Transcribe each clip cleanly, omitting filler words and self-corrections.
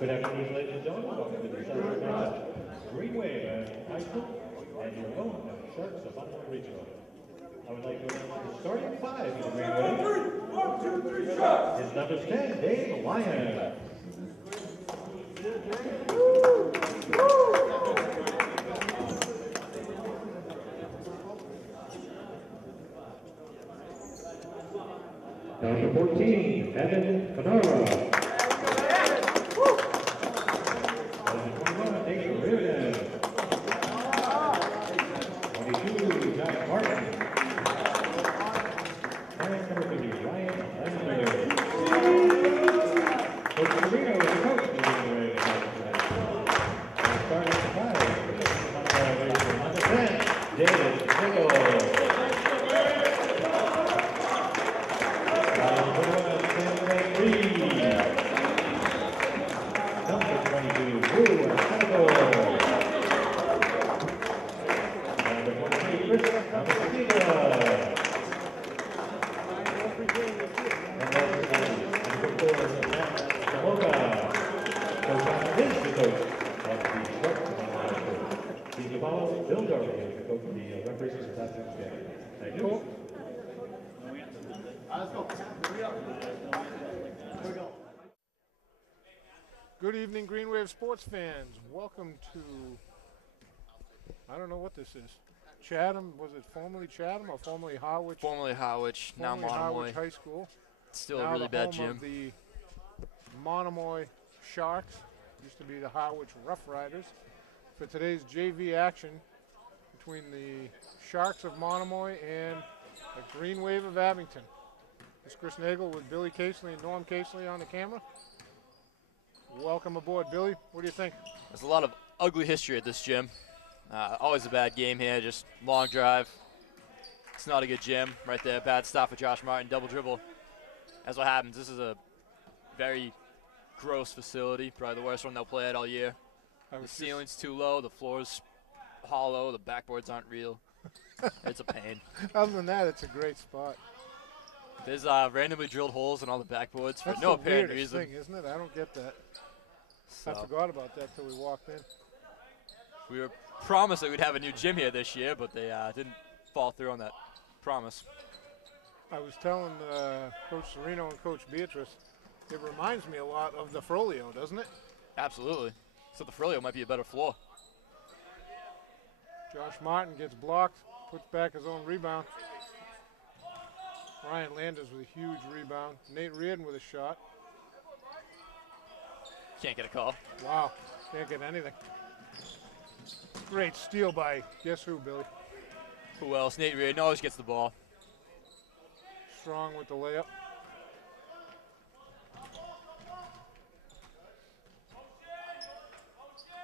Good afternoon, ladies and gentlemen. Welcome to the Southern Mass Greenway High School and your own Sharks of Monomoy Regional. I would like to announce the starting five in the Greenway. 1, 2, 3, shots! His number 10, Dave Lyon. Number 14, Evan Panara. Good evening, Greenwave sports fans. Welcome to, I don't know what this is. Chatham, was it formerly Chatham or formerly Harwich? Formerly Harwich, now Monomoy. Harwich High School. Still now a really bad home gym. Of the Monomoy Sharks, used to be the Harwich Rough Riders. For today's JV action between the Sharks of Monomoy and the Greenwave of Abington. This is Chris Nagel with Billy Casely and Norm Casely on the camera. Welcome aboard, Billy. What do you think? There's a lot of ugly history at this gym. Always a bad game here, just long drive. It's not a good gym right there. Bad stop for Josh Martin, double dribble. That's what happens. This is a very gross facility, probably the worst one they'll play at all year. The ceiling's too low, the floor's hollow, the backboards aren't real. It's a pain. Other than that, it's a great spot. There's randomly drilled holes in all the backboards for no apparent reason. That's the weirdest thing, isn't it? I don't get that. So. I forgot about that till we walked in. We were promised that we'd have a new gym here this year, but they didn't follow through on that promise. I was telling Coach Serino and Coach Beatrice, it reminds me a lot of the Frollo, doesn't it? Absolutely. So the Frollo might be a better floor. Josh Martin gets blocked, puts back his own rebound. Ryan Landers with a huge rebound. Nate Reardon with a shot. Can't get a call. Wow, can't get anything. Great steal by guess who, Billy? Who else? Nate Reardon always gets the ball. Strong with the layup.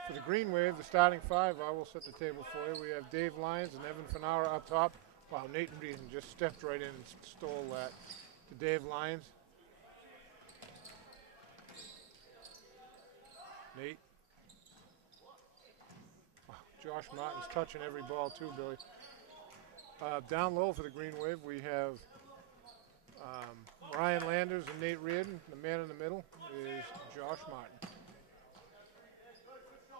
For the Green Wave, the starting five, I will set the table for you. We have Dave Lyons and Evan Fanara up top. Wow, Nate Reardon just stepped right in and stole that to Dave Lyons. Nate. Wow, Josh Martin's touching every ball too, Billy. Down low for the Green Wave, we have Ryan Landers and Nate Reardon. The man in the middle is Josh Martin.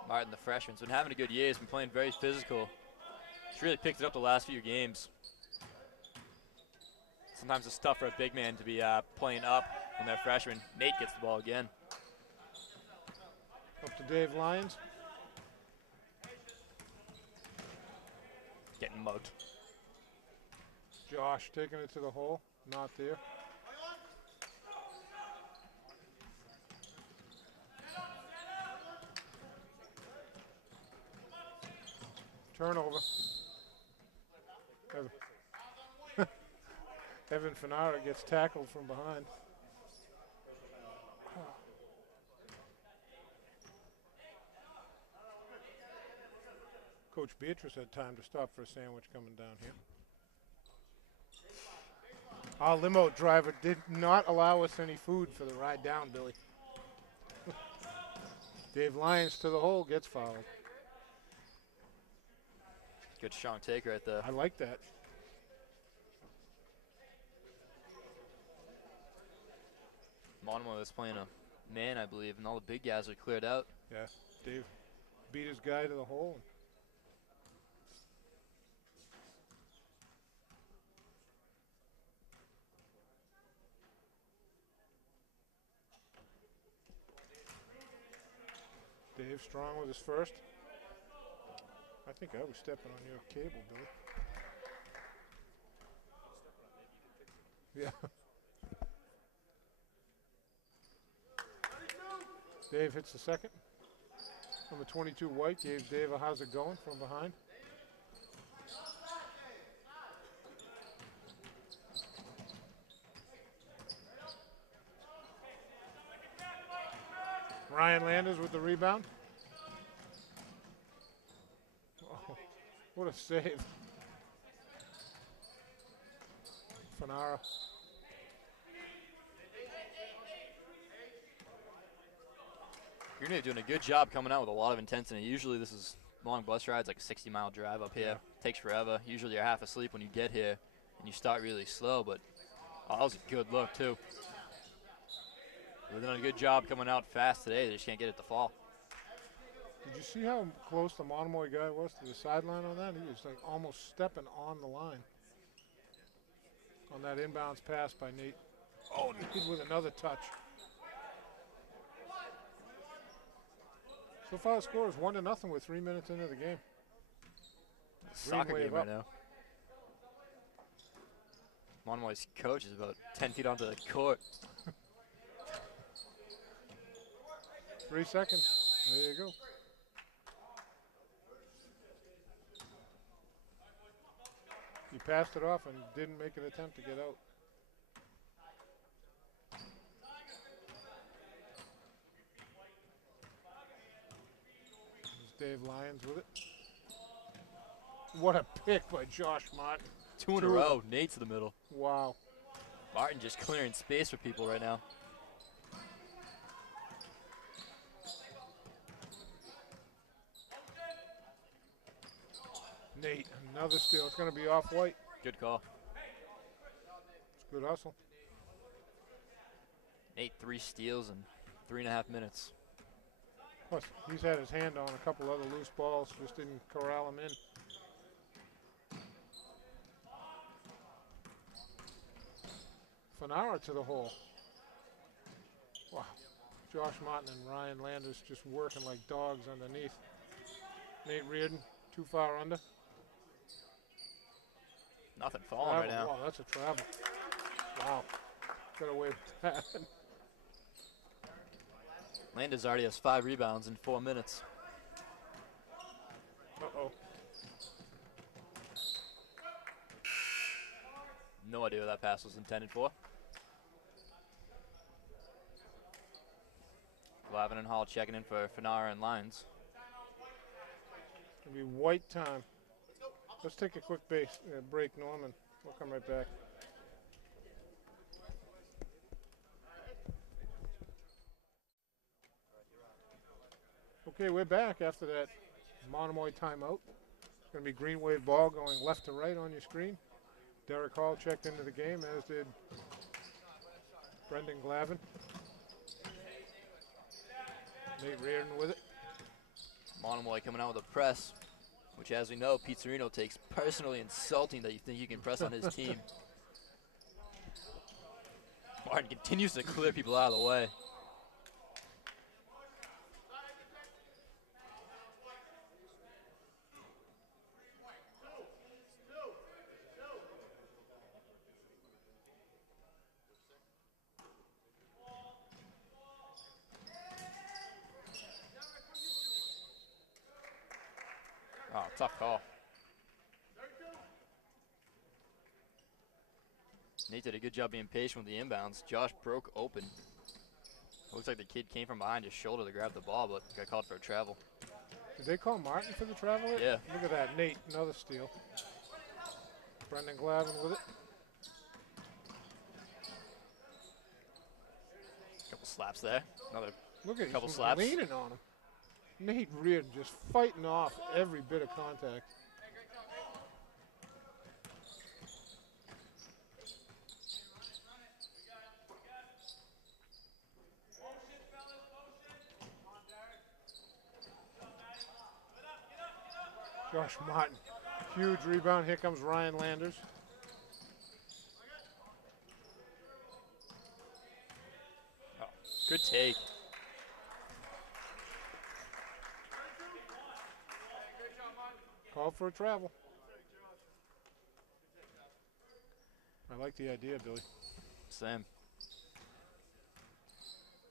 Martin, the freshman's been having a good year. He's been playing very physical. He's really picked it up the last few games. Sometimes it's tough for a big man to be playing up when they're freshmen. Nate gets the ball again. Up to Dave Lyons. Getting mugged. Josh taking it to the hole. Not there. Turnover. Evan Fanara gets tackled from behind. Coach Beatrice had time to stop for a sandwich coming down here. Our limo driver did not allow us any food for the ride down, Billy. Dave Lyons to the hole, gets fouled. Good strong take right there. I like that. Monomoy was playing a man, I believe, and all the big guys are cleared out. Yeah, Dave beat his guy to the hole. Dave strong with his first. I think I was stepping on your cable, Billy. Yeah. Dave hits the second. Number 22, White, gave Dave a how's it going from behind. Ryan Landers with the rebound. Oh, what a save. Fanara. You're doing a good job coming out with a lot of intensity. Usually this is long bus rides, like a 60-mile drive up here. Yeah. Takes forever. Usually you're half asleep when you get here, and you start really slow, but that was a good look, too. They're doing a good job coming out fast today. They just can't get it to fall. Did you see how close the Monomoy guy was to the sideline on that? He was like almost stepping on the line on that inbounds pass by Nate. Oh, Nate with another touch. So far the score is 1-0 with 3 minutes into the game. Soccer wave game right up. now. Monomoy's coach is about 10 feet onto the court. 3 seconds. There you go. He passed it off and didn't make an attempt to get out. There's Dave Lyons with it. What a pick by Josh Martin. Two in a row. Nate to the middle. Wow. Martin just clearing space for people right now. Nate, another steal. It's going to be off White. Good call. It's good hustle. Nate, 3 steals in 3.5 minutes. Plus, he's had his hand on a couple other loose balls, just didn't corral him in. Fanara to the hole. Wow. Josh Martin and Ryan Landers just working like dogs underneath. Nate Reardon, too far under. Nothing falling right now. Wow, that's a travel. Wow. Got away with that. Landers already has 5 rebounds in 4 minutes. Uh-oh. No idea what that pass was intended for. Lavin and Hall checking in for Fanara and Lyons. It'll be White time. Let's take a quick break, Norman. We'll come right back. Okay, we're back after that Monomoy timeout. It's going to be green wave ball going left to right on your screen. Derek Hall checked into the game, as did Brendan Glavin. Nate Reardon with it. Monomoy coming out with a press, which, as we know, Pizzerino takes personally insulting that you think you can press on his team. Martin continues to clear people out of the way. Oh, tough call. Nate did a good job being patient with the inbounds. Josh broke open. Looks like the kid came from behind his shoulder to grab the ball, but got called for a travel. Did they call Martin for the travel? Yeah. Look at that, Nate, another steal. Brendan Glavin with it. Couple slaps there. Another Look at couple he's slaps. leaning on him. Nate Reardon just fighting off every bit of contact. Josh Martin. Huge rebound. Here comes Ryan Landers. Oh, good take. Call for a travel. I like the idea, Billy. Same.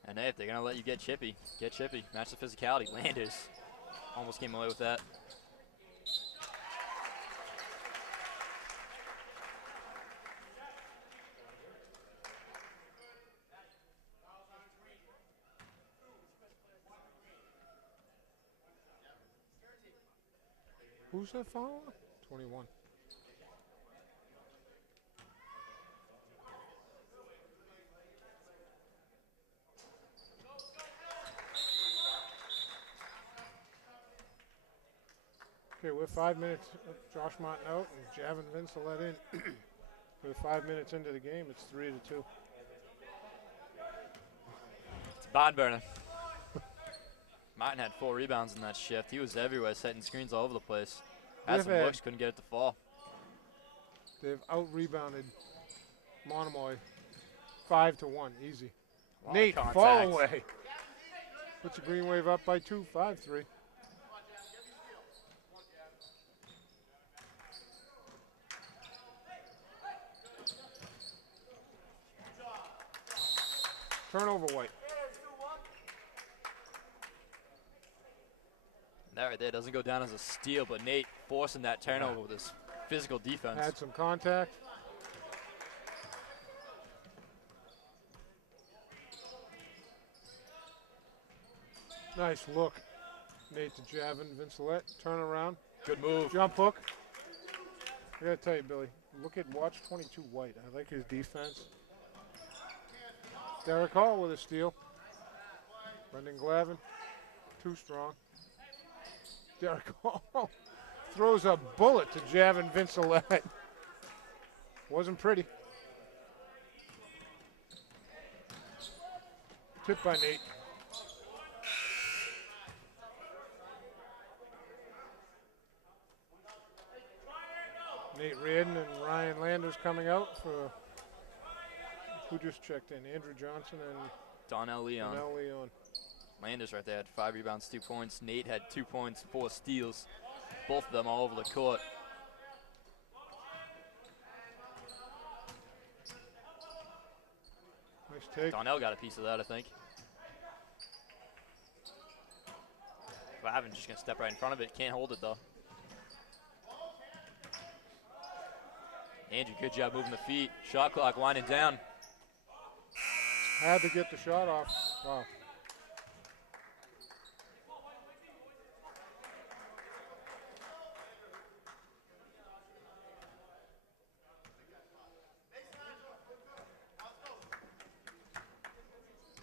And hey, if they're going to let you get chippy, get chippy. Match the physicality. Landers almost came away with that. Who's that foul? 21. Okay, we're 5 minutes. Josh Martin out and Javin Vincelet in. We're 5 minutes into the game. It's 3-2. It's a barn burner. Martin had 4 rebounds in that shift. He was everywhere, setting screens all over the place. Had some looks, couldn't get it to fall. They've out-rebounded Monomoy 5-1, easy. Nate, Contact. fall away. Puts the Green Wave up by 2, 5-3. Turnover, White. That right there doesn't go down as a steal, but Nate forcing that turnover with his physical defense. Had some contact. Nice look. Nate to Javin Vincelet. Turn around. Good move. Jump hook. I gotta tell you, Billy, watch 22 White. I like his defense. Derek Hall with a steal. Brendan Glavin, too strong. Derek Hall throws a bullet to Javin Vincelet. Wasn't pretty. Tipped by Nate. Nate Reardon and Ryan Landers coming out for, who just checked in? Andrew Johnson and Donnell Leon. Leon. Landers right there had 5 rebounds, 2 points. Nate had 2 points, 4 steals. Both of them all over the court. Nice take. Donnell got a piece of that, I think. Glavin just going to step right in front of it. Can't hold it, though. Andrew, good job moving the feet. Shot clock winding down. Had to get the shot off. Wow.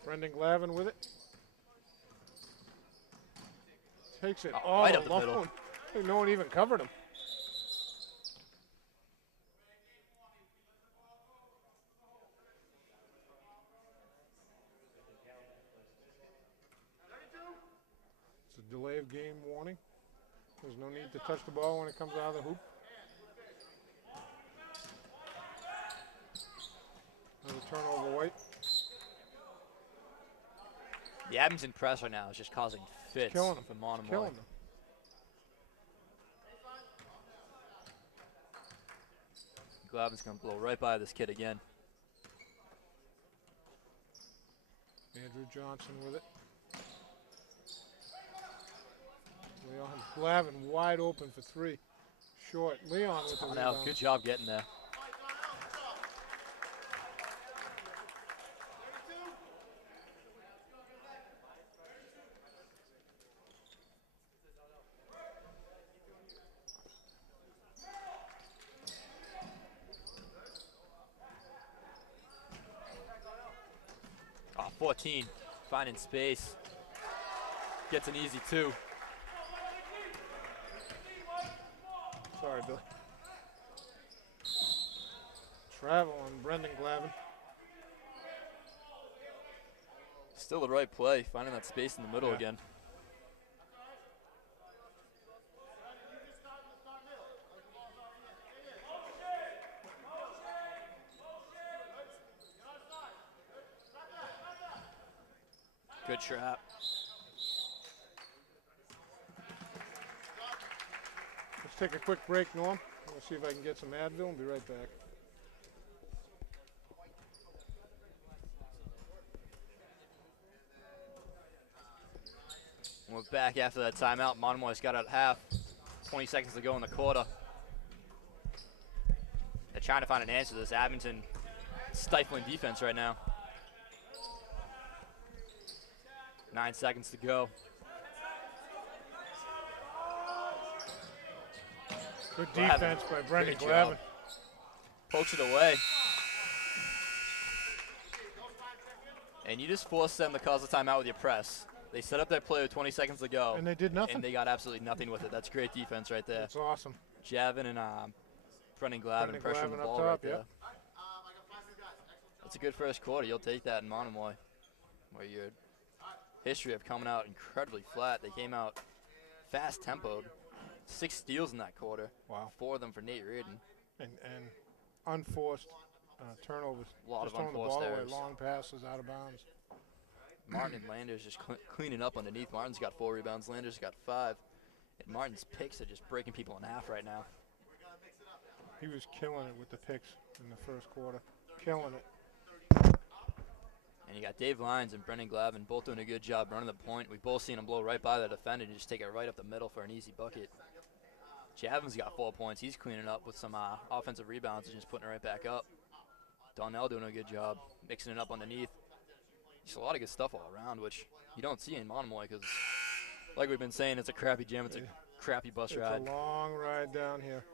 Brendan Glavin with it. Takes it all right up the alone. middle. No one even covered him. It's a delay of game warning. There's no need to touch the ball when it comes out of the hoop. Another turnover, White. The Abington press right now is just causing fits Killing him. for Monomoy. Killing them. Glavin's going to blow right by this kid again. Andrew Johnson with it. Leon Glavin wide open for 3. Short. Leon with the Oh, now, rebound. good job getting there. Oh, 14, finding space. Gets an easy 2. Sorry, Billy. Travel on Brendan Glavin. Still the right play, finding that space in the middle Yeah. again. Good trap. Let's take a quick break, Norm. Let's see if I can get some Advil and be right back. We're back after that timeout. Monomoy's got it at half. 20 seconds to go in the quarter. They're trying to find an answer to this Abington stifling defense right now. 9 seconds to go. Good defense by Brendan Glavin. Pokes it away. And you just force them to cause a timeout with your press. They set up that play with 20 seconds to go. And they did nothing. And they got absolutely nothing with it. That's great defense right there. That's awesome. Javin and Brendan Glavin pressuring the ball right there. That's a good first quarter. You'll take that in Monomoy, where your history of coming out incredibly flat. They came out fast-tempoed. 6 steals in that quarter. Wow. 4 of them for Nate Reardon. And unforced turnovers. A lot just of throwing unforced the ball errors. away, long passes out of bounds. Martin and Landers just cleaning up underneath. Martin's got 4 rebounds. Landers got 5. And Martin's picks are just breaking people in half right now. He was killing it with the picks in the first quarter. Killing it. And you got Dave Lyons and Brendan Glavin both doing a good job running the point. We've both seen him blow right by the defender and just take it right up the middle for an easy bucket. Javin's got 4 points. He's cleaning up with some offensive rebounds and just putting it right back up. Donnell doing a good job mixing it up underneath. Just a lot of good stuff all around, which you don't see in Monomoy because, like we've been saying, it's a crappy gym. It's a crappy bus ride. It's a long ride down here.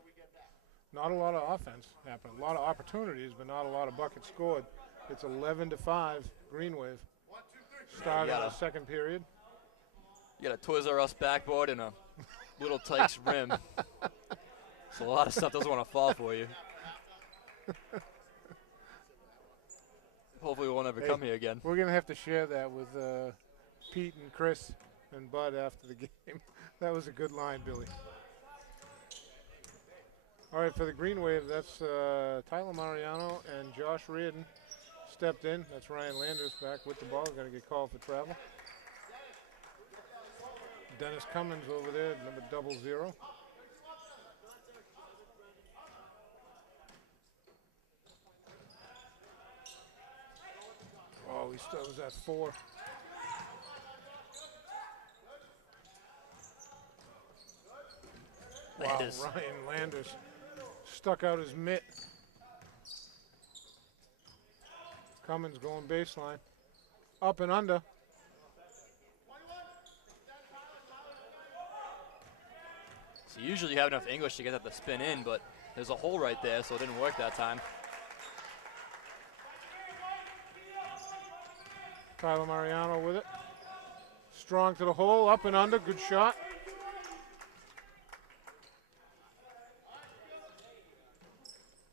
Not a lot of offense happened. A lot of opportunities, but not a lot of buckets scored. It's 11-5, Green Wave. Start of the second period. You got a Toys R Us backboard and a Little Tykes rim. So a lot of stuff doesn't want to fall for you. Hopefully we won't ever come here again. We're going to have to share that with Pete and Chris and Bud after the game. That was a good line, Billy. All right, for the Green Wave, that's Tyler Mariano and Josh Reardon stepped in. That's Ryan Landers back with the ball. Going to get called for travel. Dennis Cummins over there, number 00. Oh, he still was at 4. Landers. Wow, Ryan Landers stuck out his mitt. Cummins going baseline. Up and under. So usually you have enough English to get that to spin in, but there's a hole right there, so it didn't work that time. Tyler Mariano with it. Strong to the hole, up and under, good shot.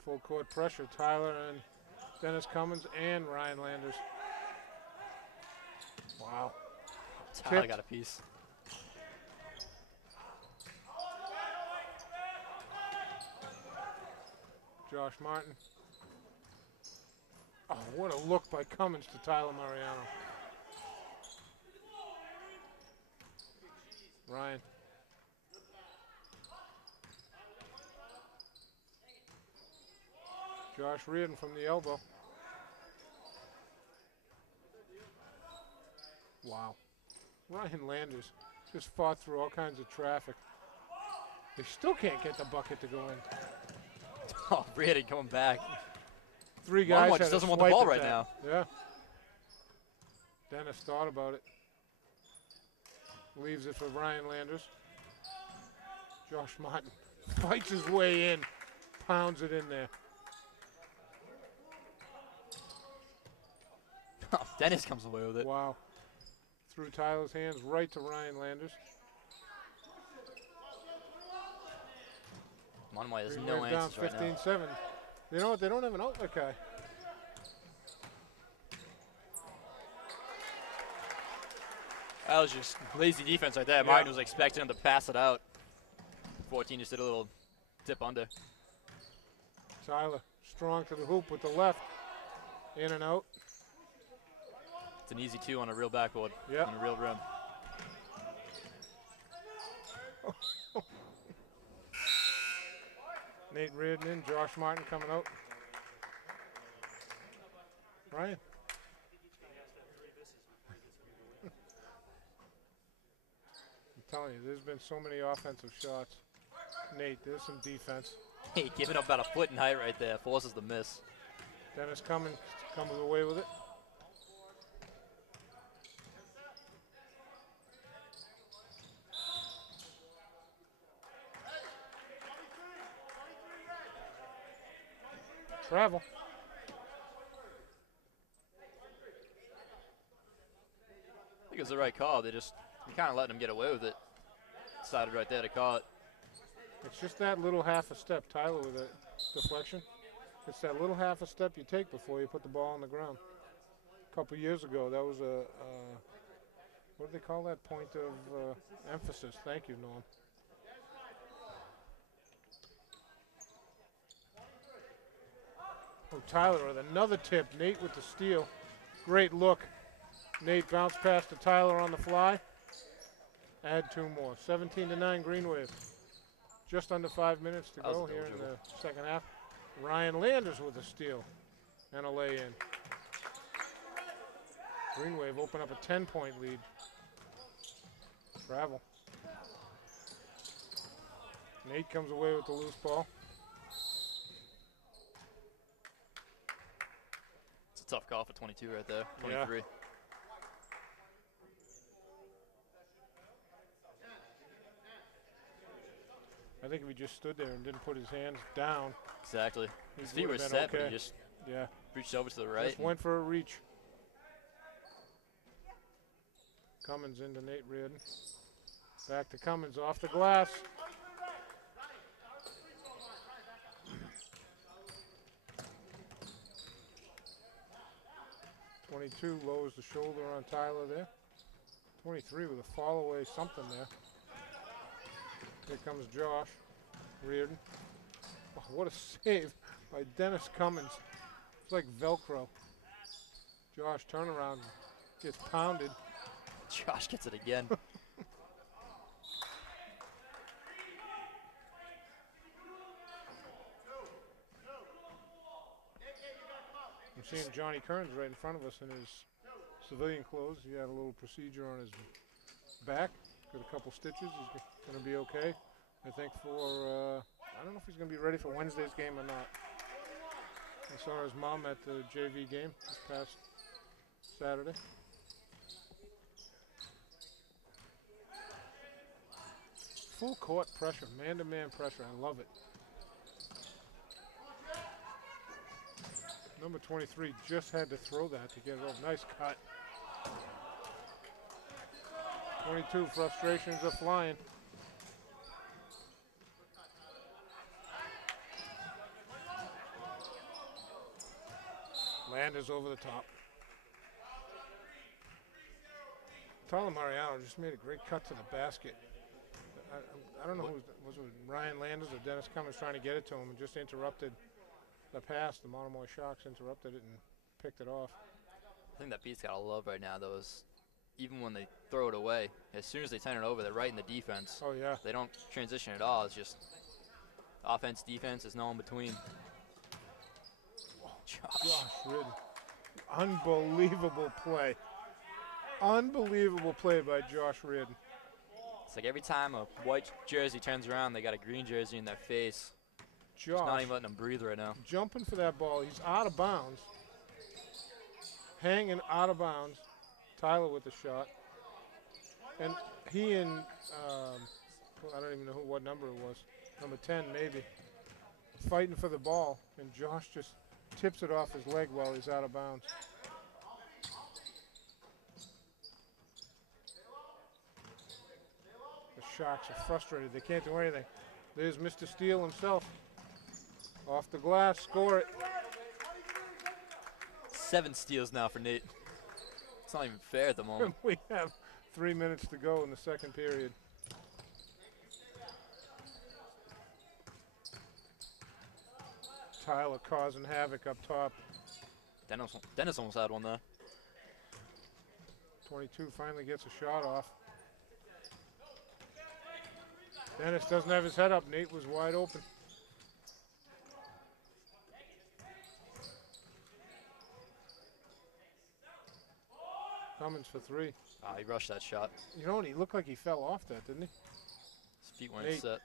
Full court pressure, Tyler and Dennis Cummins and Ryan Landers. Wow. Tyler Tipped. got a piece. Josh Martin. Oh, what a look by Cummins to Tyler Mariano. Ryan. Josh Reardon from the elbow. Wow. Ryan Landers just fought through all kinds of traffic. They still can't get the bucket to go in. Oh, Reardon coming back. 3 guys Monomoy just doesn't want the ball right now. Yeah. Dennis thought about it. Leaves it for Ryan Landers. Josh Martin fights his way in. Pounds it in there. Oh, Dennis comes away with it. Wow. Through Tyler's hands right to Ryan Landers. Monomoy has Green no Wave down answers right now. 15-7. You know what? They don't have an outlet guy. That was just lazy defense right there. Yeah. Martin was expecting him to pass it out. 14 just did a little dip under. Tyler strong to the hoop with the left. In and out. It's an easy 2 on a real backboard. Yep. On a real rim. Nate Reardon in, Josh Martin coming out. Ryan. I'm telling you, there's been so many offensive shots. Nate, there's some defense. Hey, giving up about a foot in height right there. Forces the miss. Dennis Cummins comes away with it. Travel. I think it was the right call. They just kind of letting him get away with it. Decided right there to call it. It's just that little half a step, Tyler, with a deflection. It's that little half a step you take before you put the ball on the ground. A couple years ago, that was a, what do they call that? Point of emphasis. Thank you, Norm. Oh, Tyler with another tip. Nate with the steal. Great look. Nate bounced past to Tyler on the fly. Add 2 more. 17-9 Green Wave. Just under 5 minutes to go here in the second half. Ryan Landers with a steal and a lay-in. Green Wave open up a 10-point lead. Travel. Nate comes away with the loose ball. It's a tough call for 22 right there. 23. Yeah. I think if he just stood there and didn't put his hands down. Exactly. His feet were would've set, been but okay. he just Yeah. reached over to the right. Just went for a reach. Cummins into Nate Reardon. Back to Cummins off the glass. .22 lowers the shoulder on Tyler there. 23 with a fall away something there. Here comes Josh Reardon. Oh, what a save by Dennis Cummins. It's like Velcro. Josh turnaround, gets pounded. Josh gets it again. I'm seeing Johnny Kearns right in front of us in his civilian clothes. He had a little procedure on his back. Got a couple stitches. He's going to be okay. I think for, I don't know if he's going to be ready for Wednesday's game or not. I saw his mom at the JV game this past Saturday. Full court pressure, man-to-man pressure. I love it. Number 23 just had to throw that to get it off. Nice cut. 22 frustrations are flying. Landers over the top. Tyler Mariano just made a great cut to the basket. I don't know who was it Ryan Landers or Dennis Cummins trying to get it to him and just interrupted the pass. The Monomoy Sharks interrupted it and picked it off. I think that beat's got a love right now, though, is even when they throw it away, as soon as they turn it over, they're right in the defense. Oh, yeah. They don't transition at all. It's just offense, defense, there's no in between. Josh Reardon. Unbelievable play. Unbelievable play by Josh Reardon. It's like every time a white jersey turns around, they got a green jersey in their face. Josh Just not even letting them breathe right now. jumping for that ball. He's out of bounds. Hanging out of bounds. Tyler with the shot. And he and, I don't even know what number it was. Number 10 maybe. Fighting for the ball. And Josh just tips it off his leg while he's out of bounds. The Sharks are frustrated. They can't do anything. There's Mr. Steele himself. Off the glass, score it. 7 steals now for Nate. It's not even fair at the moment. We have 3 minutes to go in the second period. Tyler causing havoc up top. Dennis almost had one there. 22 finally gets a shot off. Dennis doesn't have his head up. Nate was wide open. Cummins for 3. He rushed that shot. You know what? He looked like he fell off that, didn't he? His feet weren't Nate. set.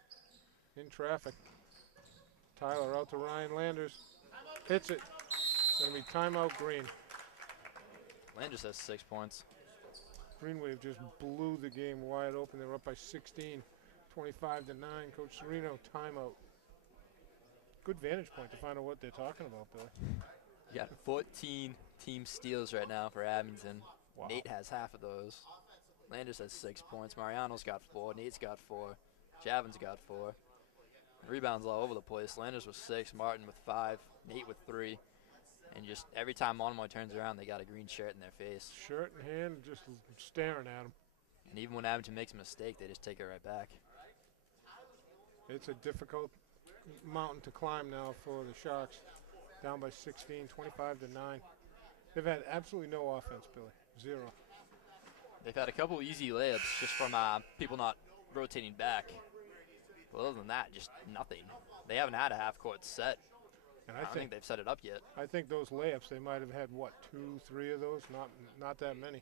In traffic. Tyler out to Ryan Landers. Hits it. Going to be timeout Green. Landers has 6 points. Green Wave just blew the game wide open. They were up by 16, 25 to 9. Coach Sereno, timeout. Good vantage point to find out what they're talking about, Billy. You got 14 team steals right now for Abington. Wow. Nate has half of those. Landers has 6 points. Mariano's got 4. Nate's got 4. Javin's got 4. Rebounds all over the place. Landers with 6. Martin with 5. Nate with 3. And just every time Monomoy turns around, they got a green shirt in their face. Shirt in hand, just staring at him. And even when Abington makes a mistake, they just take it right back. It's a difficult mountain to climb now for the Sharks. Down by 16, 25 to 9. They've had absolutely no offense, Billy. 0. They've had a couple easy layups just from people not rotating back. But other than that, just nothing. They haven't had a half-court set. And I don't think they've set it up yet. I think those layups, they might have had, what, 2, 3 of those? Not that many.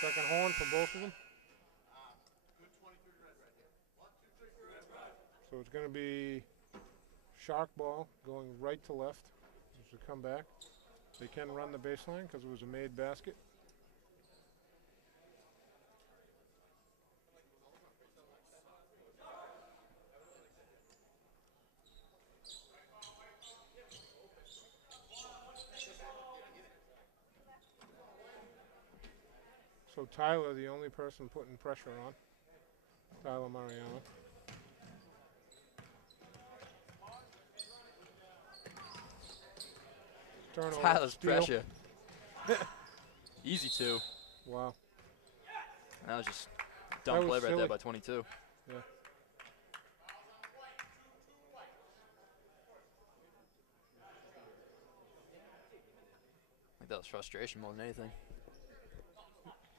The second horn for both of them. So it's going to be Shark ball going right to left as we come back. They can run the baseline because it was a made basket. So Tyler, the only person putting pressure on. Tyler Mariano. Turnover. Tyler's Steal. pressure. Easy 2. Wow. That was just That dumb was play right silly. there by 22. Yeah. I think that was frustration more than anything.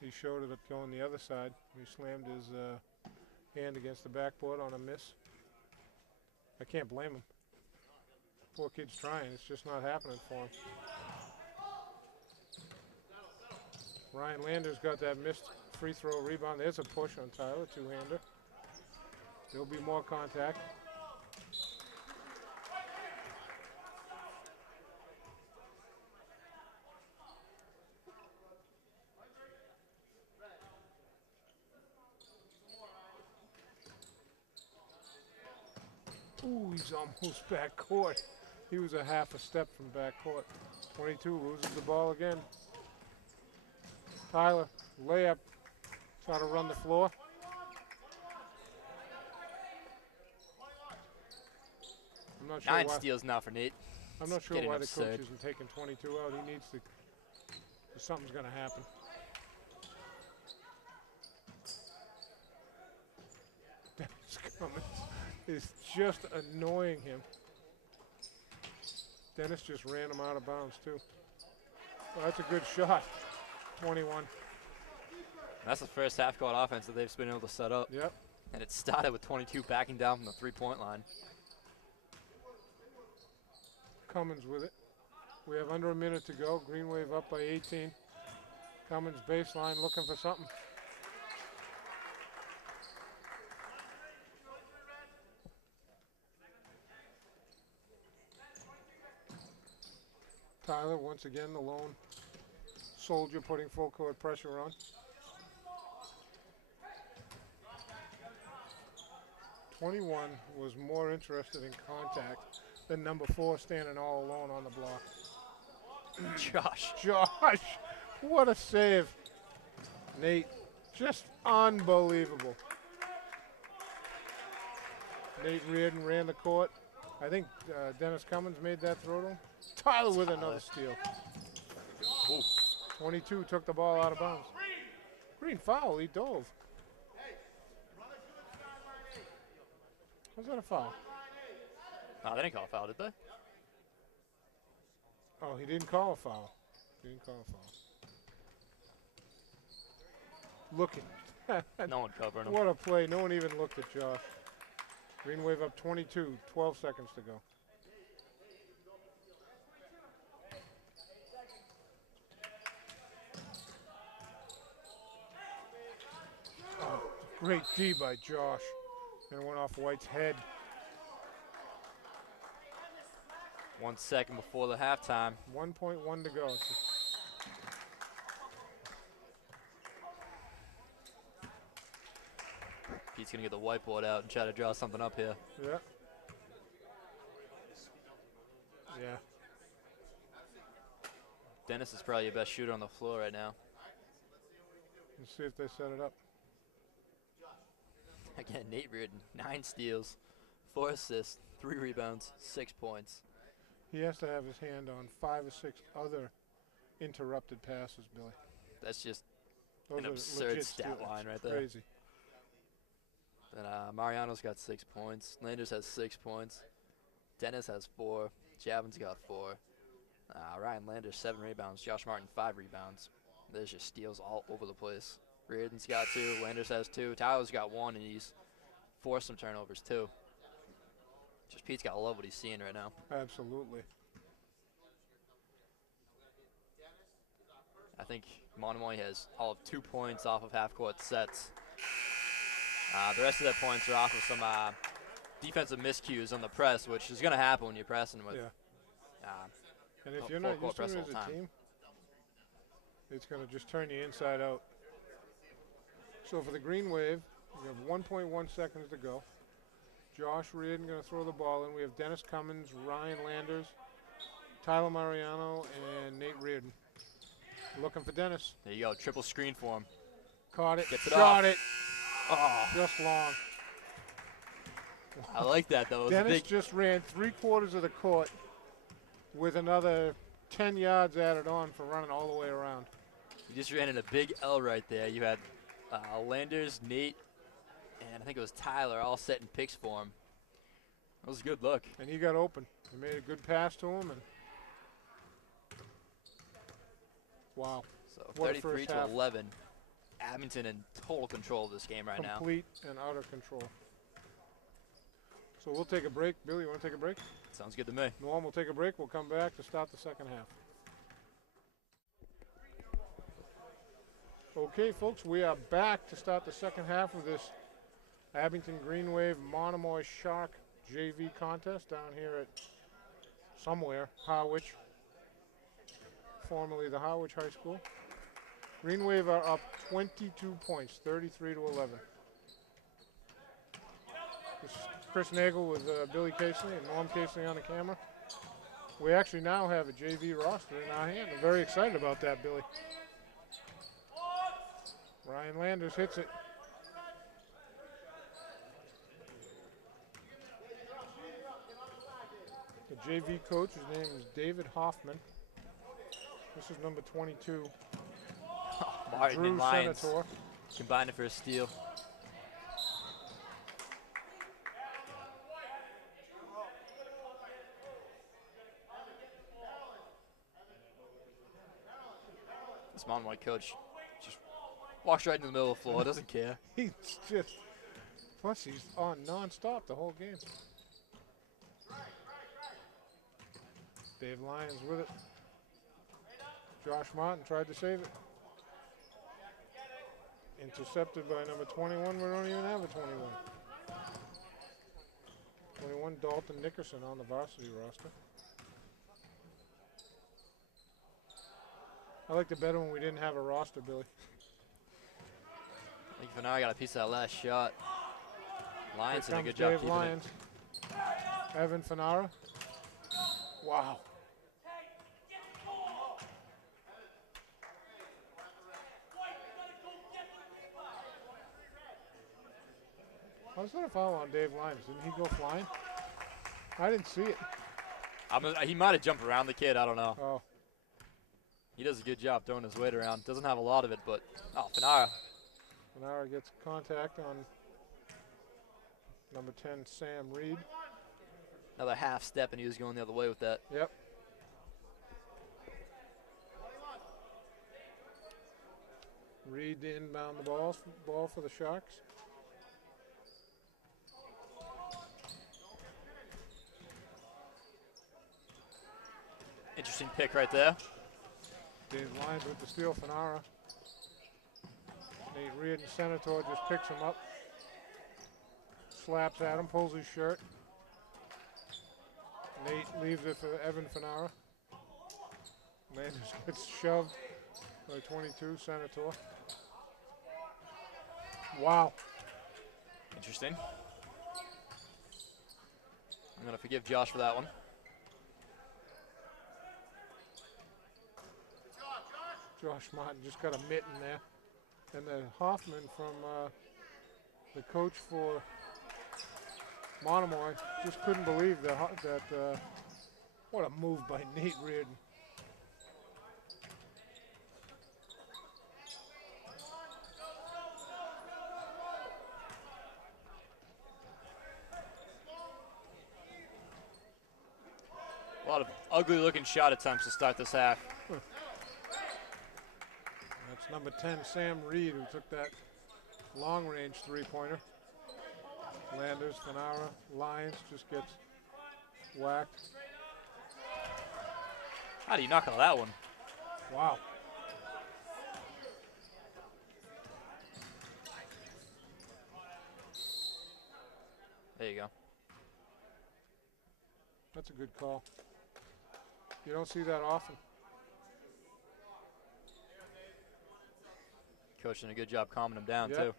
He showed it up going the other side. He slammed his hand against the backboard on a miss. I can't blame him. Poor kid's trying. It's just not happening for him. Ryan Landers got that missed free throw rebound. There's a push on Tyler, two-hander. There'll be more contact. Ooh, he's almost back court. He was a half a step from back court. 22 loses the ball again. Tyler, layup, try to run the floor. I'm not sure 9 why. steals now for Nate. I'm not It's sure getting why the coach absurd. isn't taking 22 out. He needs to. Something's going to happen. Dennis Cummins is just annoying him. Dennis just ran him out of bounds too. Well, that's a good shot. 21. That's the first half-court offense that they've been able to set up. Yep. And it started with 22 backing down from the three-point line. Cummins with it. We have under a minute to go. Green Wave up by 18. Cummins baseline looking for something. Tyler, once again, the lone soldier putting full court pressure on. '21 was more interested in contact than number 4 standing all alone on the block. Josh. Josh, what a save. Nate, just unbelievable. Nate Reardon ran the court. I think Dennis Cummins made that throw to him. Tyler with another steal. Ooh. 22 took the ball out of bounds. Green foul, he dove. Was that a foul? Oh, they didn't call a foul, did they? Oh, he didn't call a foul. Didn't call a foul. Looking. No one covering him. What a play. No one even looked at Josh. Green Wave up 22, 12 seconds to go. Oh, great D by Josh. And went off White's head. 1 second before the halftime. 1.1 to go. Pete's going to get the whiteboard out and try to draw something up here. Yeah. Yeah. Dennis is probably your best shooter on the floor right now. Let's see if they set it up. Again, Nate Reardon, 9 steals, 4 assists, 3 rebounds, 6 points. He has to have his hand on 5 or 6 other interrupted passes, Billy. That's just Those an are absurd legit stat steals. line right there. Crazy. And Mariano's got 6 points. Landers has 6 points. Dennis has 4. Javin's got 4. Ryan Landers 7 rebounds. Josh Martin 5 rebounds. There's just steals all over the place. Reardon's got 2. Landers has 2. Tyler's got 1, and he's forced some turnovers too. Just Pete's got to love what he's seeing right now. Absolutely. I think Monomoy has all of 2 points off of half-court sets. The rest of their points are off of some defensive miscues on the press, which is going to happen when you're pressing with. And if you're not used to it as a team, it's going to just turn you inside out. So for the Green Wave, we have 1.1 seconds to go. Josh Reardon going to throw the ball in. We have Dennis Cummins, Ryan Landers, Tyler Mariano, and Nate Reardon. Looking for Dennis. There you go, triple screen for him. Caught it, Gets it shot off. it. Oh, Just long. I like that though. Dennis just ran 3/4 of the court with another 10 yards added on for running all the way around. You just ran in a big L right there. You had Landers, Nate, and I think it was Tyler all setting picks for him. That was a good look. And he got open. He made a good pass to him. And wow. So What a 33 first to half. 11. Abington in total control of this game right now. Complete and utter control. So we'll take a break. Billy, you want to take a break? Sounds good to me. Norm will take a break. We'll come back to start the second half. Okay, folks, we are back to start the second half of this Abington Green Wave Monomoy Shark JV contest down here at somewhere, Harwich, formerly the Harwich High School. Green Wave are up 22 points, 33 to 11. This is Chris Nagel with Billy Casey and Norm Casey on the camera. We actually now have a JV roster in our hand. I'm very excited about that, Billy. Ryan Landers hits it. The JV coach, his name is David Hoffman. This is number 22. Martin Drew and Lyons Senator. combining for a steal. This Monomoy coach just walks right in the middle of the floor, doesn't care. He's just, plus he's on non-stop the whole game. Dave Lyons with it. Josh Martin tried to save it. Intercepted by number 21. We don't even have a 21. 21, Dalton Nickerson on the varsity roster. I liked it better when we didn't have a roster, Billy. I think for now I got a piece of that last shot. Lyons Here did a good comes job Dave keeping Lyons. Evan Fanara. Wow. I was going to foul on Dave Lyons. Didn't he go flying? I didn't see it. He might have jumped around the kid, I don't know. Oh, He does a good job throwing his weight around. Doesn't have a lot of it, but Fanara. Fanara gets contact on number 10, Sam Reed. Another half step, and he was going the other way with that. Yep. Reed to inbound the ball for the Sharks. Interesting pick right there. Dave Lyons with the steal, Fanara. Nate Reardon, Senator, just picks him up. Slaps at him, pulls his shirt. Nate leaves it for Evan Fanara. Landers gets shoved by 22, Senator. Wow. Interesting. I'm going to forgive Josh for that one. Josh Martin just got a mitten there. And then Hoffman from the coach for Monomoy just couldn't believe that what a move by Nate Reardon. A lot of ugly looking shot attempts to start this half. That's number 10, Sam Reed, who took that long-range three-pointer. Landers, Fanara, Lyons just gets whacked. How do you knock on that one? Wow. There you go. That's a good call. You don't see that often. Coach did a good job calming him down, too.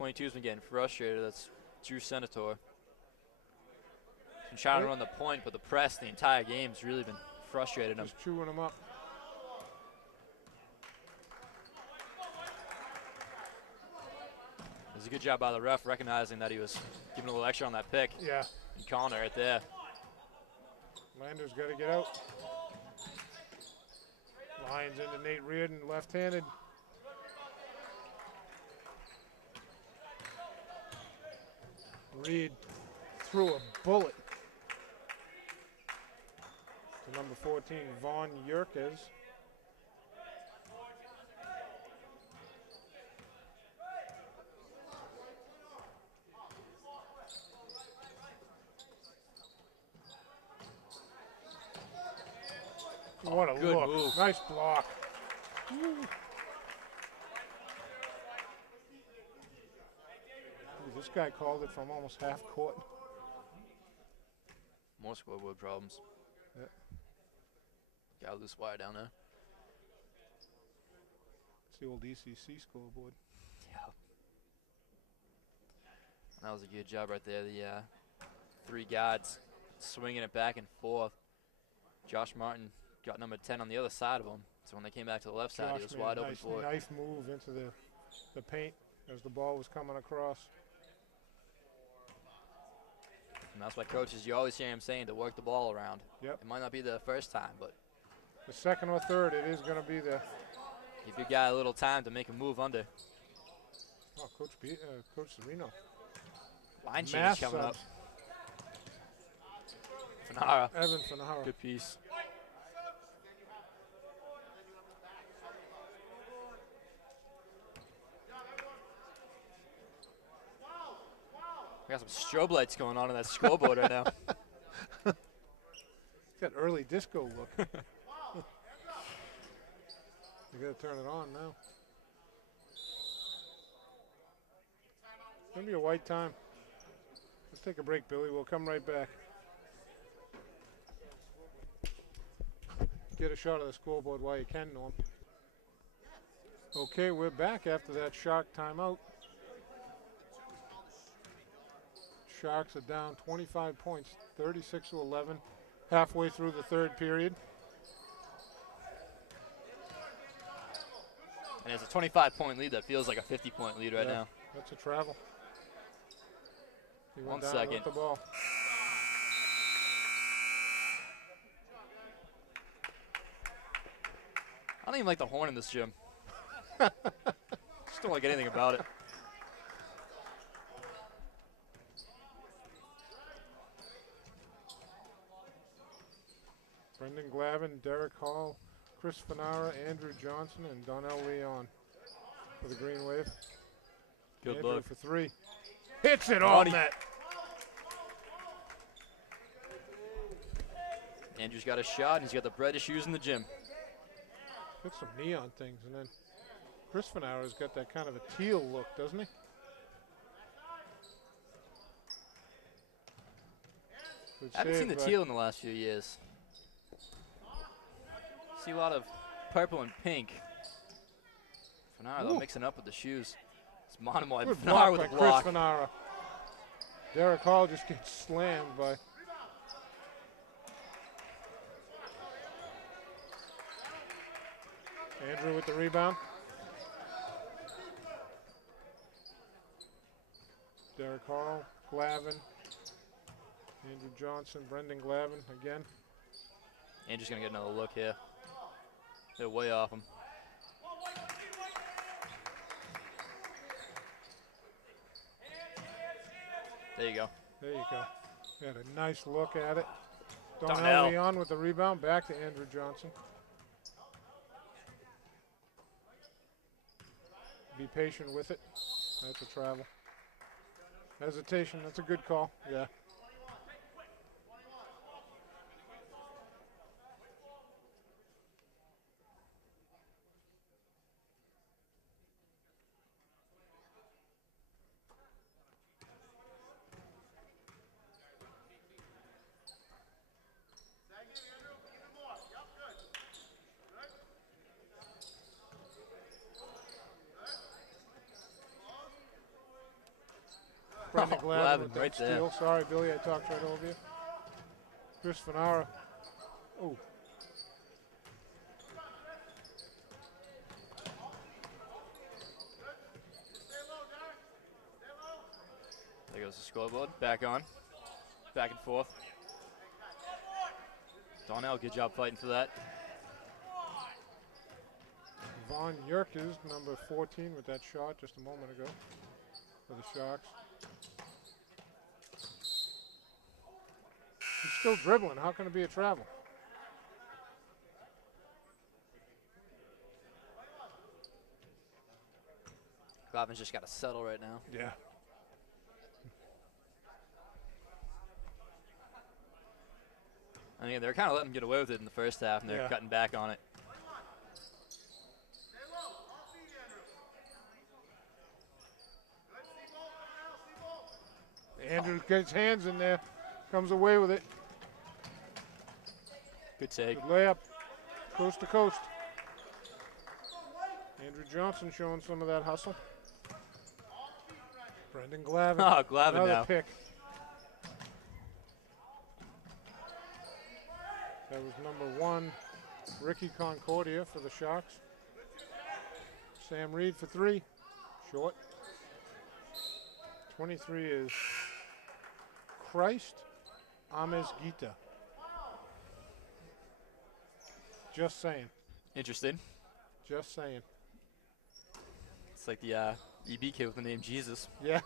22's been getting frustrated. That's Drew Senator. Been trying to run the point, but the press the entire game's really been frustrating him. Just chewing him up. It was a good job by the ref recognizing that he was giving a little extra on that pick. Yeah. And calling it right there. Landers got to get out. Lyons into Nate Reardon, left-handed. Reed threw a bullet to number 14, Vaughn Yerkes. What a good look. move. Nice block. Ooh, this guy called it from almost half court. More scoreboard problems. Yeah. Got a loose wire down there. It's the old ECC scoreboard. Yeah. That was a good job right there. The three guards swinging it back and forth. Josh Martin got number 10 on the other side of him. So when they came back to the left side, he was Josh made wide a open nice for it. knife move into the paint as the ball was coming across. And that's why coaches, you always hear him saying to work the ball around. Yep. It might not be the first time, but The second or third, it is going to be the give your guy a little time to make a move under. Coach Sereno. Line change Mass coming up. subs. Fanara. Evan Fanara. Good piece. We got some strobe lights going on that scoreboard right now. It's got early disco look. You got to turn it on now. It's going to be a white time. Let's take a break, Billy. We'll come right back. Get a shot of the scoreboard while you can, Norm. Okay, we're back after that Shark timeout. Sharks are down 25 points, 36-11, halfway through the third period. And it's a 25-point lead that feels like a 50-point lead right now. That's a travel. He went 1 down second. with the ball. I don't even like the horn in this gym. Just don't like anything about it. Brendan Glavin, Derek Hall, Chris Fanara, Andrew Johnson, and Donnell Leon. for the Green Wave. Good Andrew look. for three. Hits it off net. Andrew's got a shot, and he's got the brightest shoes in the gym. Got some neon things, and then Chris Fanara's got that kind of a teal look, doesn't he? Good I haven't save seen the by- teal in the last few years. See a lot of purple and pink. Fanara, though, Ooh. mixing up with the shoes. It's Monomoy. Good Fanara block with by a block. Chris Fanara. Derek Hall just gets slammed by. Andrew with the rebound. Derek Hall, Glavin, Andrew Johnson, Brendan Glavin again. Andrew's going to get another look here. They're way off him. There you go. There you go. Had a nice look at it. Donnell. Donnell Leon with the rebound. Back to Andrew Johnson. Be patient with it. That's a travel. Hesitation. That's a good call. Yeah. Brendan Glavin Glavin with that right there. steal. Sorry, Billy, I talked right over you. Chris Fanara. Oh. There goes the scoreboard. Back on. Back and forth. Donnell, good job fighting for that. Von Yerkes, number 14, with that shot just a moment ago for the Sharks. He's still dribbling. How can it be a travel? Glavin's just got to settle right now. Yeah. I mean, they're kind of letting him get away with it in the first half, and they're Yeah. cutting back on it. Andrew gets his hands in there, comes away with it. Good take. Good layup, coast to coast. Andrew Johnson showing some of that hustle. Brendan Glavin. Oh, Glavin Another now. pick. That was number 1, Ricky Concordia for the Sharks. Sam Reed for 3, short. 23 is Christ Amezgita. Just saying. Interesting. Just saying. It's like the EB kid with the name Jesus. Yeah.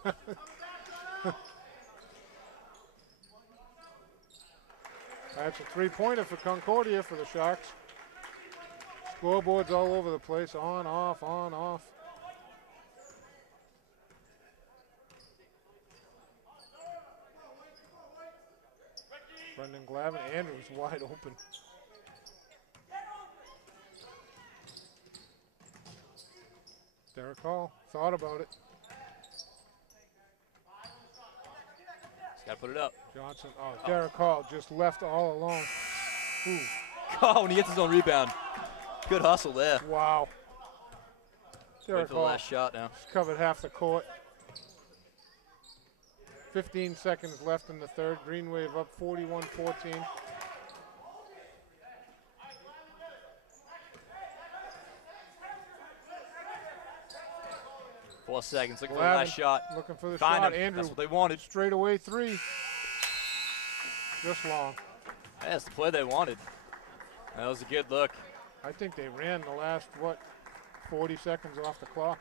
That's a three-pointer for Concordia for the Sharks. Scoreboards all over the place. On, off, on, off. Brendan Glavin. Andrews wide open. Derek Hall thought about it. Just got to put it up. Johnson. Oh, Derek Hall just left all alone. Ooh, Oh, and he gets his own rebound. Good hustle there. wow. Wait Derek for the Hall last shot now. covered half the court. 15 seconds left in the third. Green Wave up 41-14. 4 seconds. Looking for the last shot. Looking for the Find shot. him. Andrew, That's what they wanted. straight away 3. Just long. That's the play they wanted. That was a good look. I think they ran the last, 40 seconds off the clock.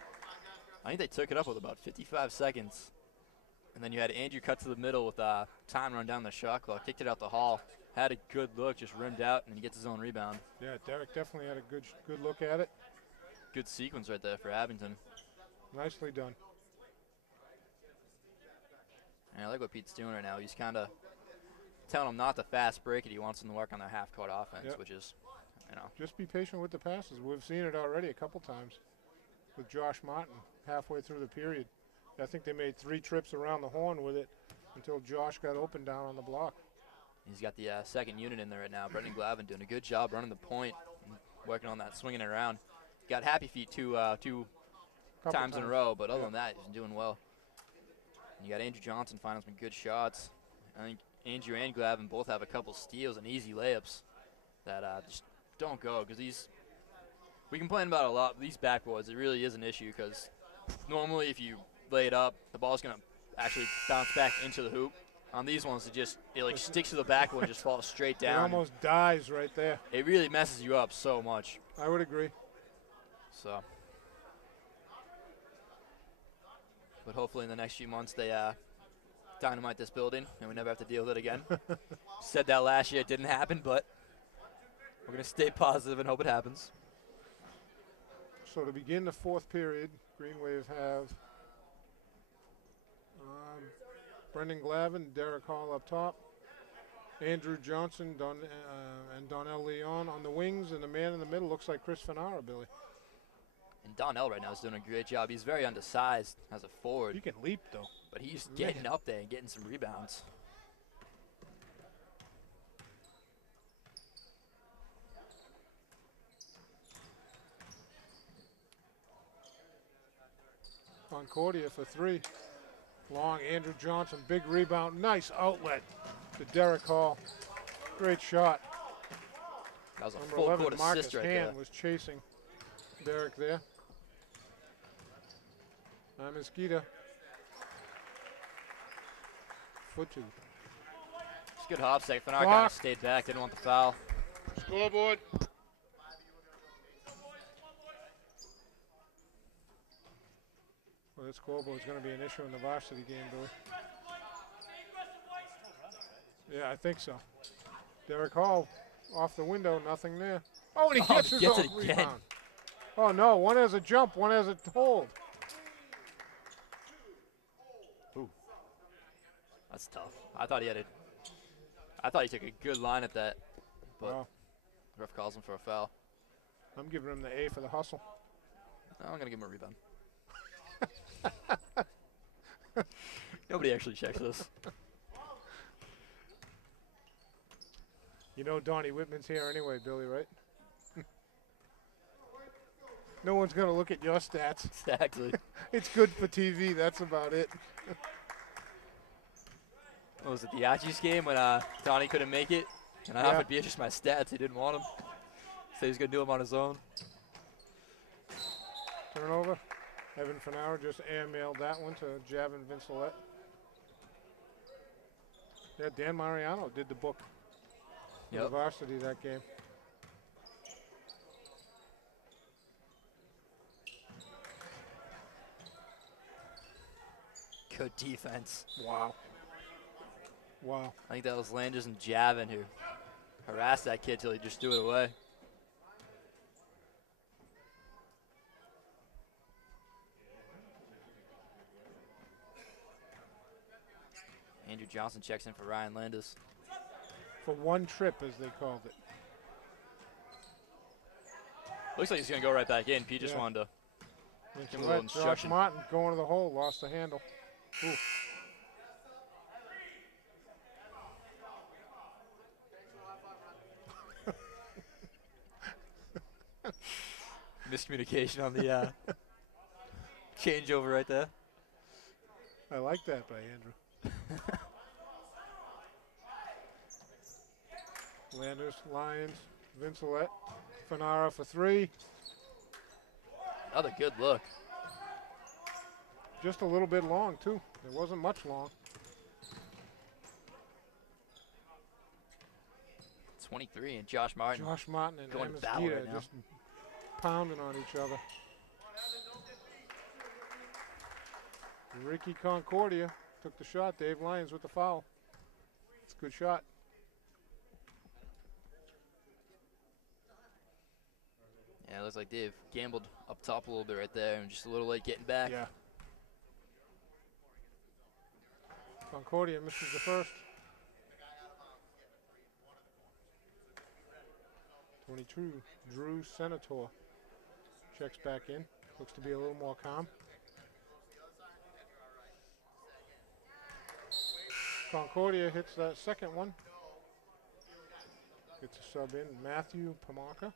I think they took it up with about 55 seconds. And then you had Andrew cut to the middle with time run down the shot clock. Kicked it out the hall. Had a good look, just rimmed out, and he gets his own rebound. Yeah, Derek definitely had a good look at it. good sequence right there for Abington. Nicely done. And I like what Pete's doing right now. He's kind of telling them not to fast break it. He wants them to work on their half-court offense, Yep. which is, you know. Just be patient with the passes. We've seen it already a couple times with Josh Martin halfway through the period. I think they made 3 trips around the horn with it until Josh got open down on the block. He's got the second unit in there right now. Brendan Glavin doing a good job running the point, and working on that, swinging it around. Got happy feet two times in a row, but other than that, he's doing well. And you got Andrew Johnson finding some good shots. I think Andrew and Glavin both have a couple steals and easy layups that just don't go, because we complain about it a lot. These backboards, it really is an issue, because normally if you lay it up, the ball's going to actually bounce back into the hoop. On these ones, it like sticks to the backboard and just falls straight down. It almost dies right there. It really messes you up so much. I would agree. So, but hopefully in the next few months they dynamite this building and we never have to deal with it again. Said that last year, it didn't happen, but we're going to stay positive and hope it happens. So to begin the 4th period, Green Wave have Brendan Glavin, Derek Hall up top, Andrew Johnson and Donnell Leon on the wings, and the man in the middle looks like Chris Fanara, Billy. And Donnell right now is doing a great job. He's very undersized as a forward. He can leap, though. But he's getting up there and getting some rebounds. Concordia for 3. Long, Andrew Johnson, big rebound, nice outlet to Derek Hall. Great shot. That was a Number full 11, court Marcus assist right Hand there. was chasing Derek there. Mosquito. Foot to. It's a good hop sec. Fanara kind of stayed back, didn't want the foul. Scoreboard. Well, this scoreboard is going to be an issue in the varsity game, Billy. Yeah, I think so. Derek Hall off the window, nothing there. Oh, and he gets his own rebound. Oh, no, one has a jump, one has a hold. Ooh. That's tough. I thought he took a good line at that, but Wow. ref calls him for a foul. I'm giving him the A for the hustle. I'm going to give him a rebound. Nobody actually checks this. You know Donnie Whitman's here anyway, Billy, right? No one's going to look at your stats. Exactly. It's good for TV, that's about it. What was it, the Archie's game when Donnie couldn't make it? And I offered Beatrice my stats. He didn't want him. So he's going to do them on his own. Turnover. Evan Fanara just airmailed that one to Javin Vincelette. Yeah, Dan Mariano did the book for the varsity that game. Good defense. Wow. Wow. I think that was Landers and Javin who harassed that kid till he just threw it away. Andrew Johnson checks in for Ryan Landis. For one trip, as they called it. Looks like he's going to go right back in. Pete just wanted to give him a little instruction. Josh Martin going to the hole, lost the handle. Ooh. Miscommunication on the changeover right there. I like that by Andrew. Landers, Lions, Vincelette, Fanara for 3. Another good look. Just a little bit long, too. It wasn't much long. 23 and Josh Martin. Josh Martin and going Amos battle Gita right now. just pounding on each other. Ricky Concordia took the shot. Dave Lyons with the foul. It's a good shot. Yeah, Yeah, it looks like they've gambled up top a little bit right there and just a little late getting back. Yeah. Concordia misses the first. 22, Drew Senator checks back in. Looks to be a little more calm. Concordia hits that second one. Gets a sub in, Matthew Pamaka.